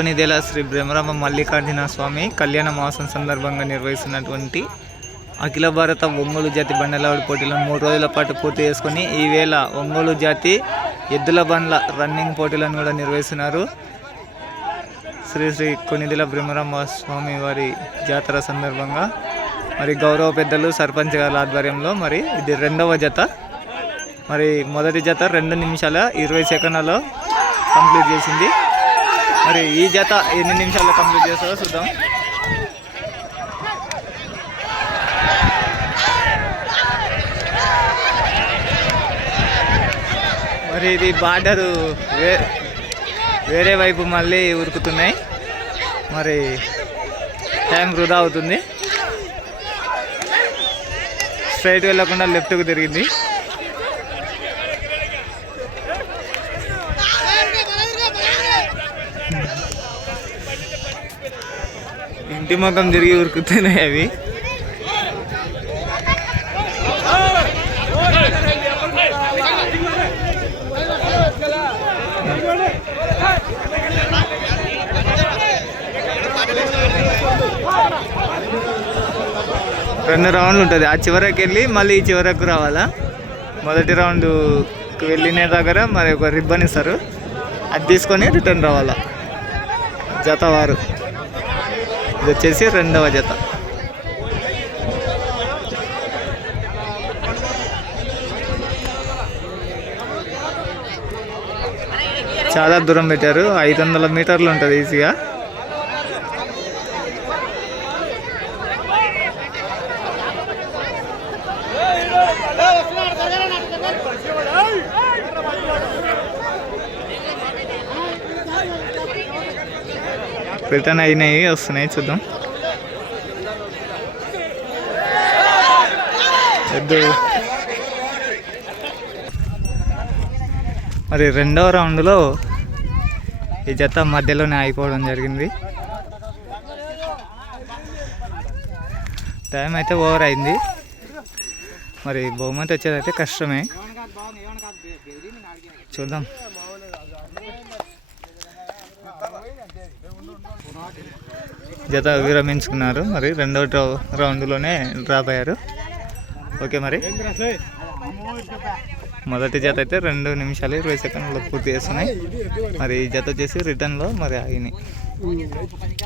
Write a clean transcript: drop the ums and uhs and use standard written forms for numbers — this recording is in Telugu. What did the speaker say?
కొనిదేల శ్రీ బ్రహ్మరామ మల్లికార్జున స్వామి కళ్యాణ మహోత్సవం సందర్భంగా నిర్వహిస్తున్నటువంటి అఖిల భారత ఒంగోలు జాతి బండలావుడి పోటీలను 3 రోజుల పాటు పూర్తి చేసుకొని ఈవేళ ఒంగోలు జాతి ఎద్దుల బండ్ల రన్నింగ్ పోటీలను కూడా నిర్వహిస్తున్నారు. శ్రీ శ్రీ కొనిదేల బ్రహ్మరామ స్వామి వారి జాతర సందర్భంగా మరి గౌరవ పెద్దలు సర్పంచ్ గారి ఆధ్వర్యంలో మరి ఇది 2వ జత. మరి మొదటి జత 2 నిమిషాల 20 సెకండ్లలో కంప్లీట్ చేసింది. మరి ఈ జత ఎన్ని నిమిషాల్లో కంప్లీట్ చేస్తారో చూద్దాం. మరి ఇది బార్డరు వేరే వైపు మళ్ళీ ఉరుకుతున్నాయి. మరి టైం వృధా అవుతుంది. స్ట్రైట్ వెళ్ళకుండా లెఫ్ట్కు తిరిగింది. ఇంటి ముఖం తిరిగి ఉరుకుతున్నాయి అవి. రెండు రౌండ్లు ఉంటుంది. ఆ చివరికి వెళ్ళి మళ్ళీ ఈ చివరకు రావాలా. మొదటి రౌండ్కి వెళ్ళిన దగ్గర మరి ఒక రిబ్బన్ ఇస్తారు, అది తీసుకొని రిటర్న్ రావాలా జత వారు. ఇది వచ్చేసి 2వ జత. చాలా దూరం పెట్టారు, 500 మీటర్లు ఉంటుంది ఈజీగా. రిటర్న్ అయినాయి, వస్తున్నాయి, చూద్దాం. మరి 2వ రౌండ్లో ఈ జత మధ్యలోనే అయిపోవడం జరిగింది. టైం అయితే ఓవర్ అయింది. మరి బహుమతి వచ్చేదైతే కష్టమే, చూద్దాం. జత విరమించుకున్నారు. మరి 2వ రౌండ్లోనే డ్రాప్ అయ్యారు. ఓకే, మరి మొదటి జత అయితే 2 నిమిషాలు 20 సెకండ్లో పూర్తి చేస్తున్నాయి. మరి ఈ జత వచ్చేసి రిటర్న్లో మరి ఆగినాయి.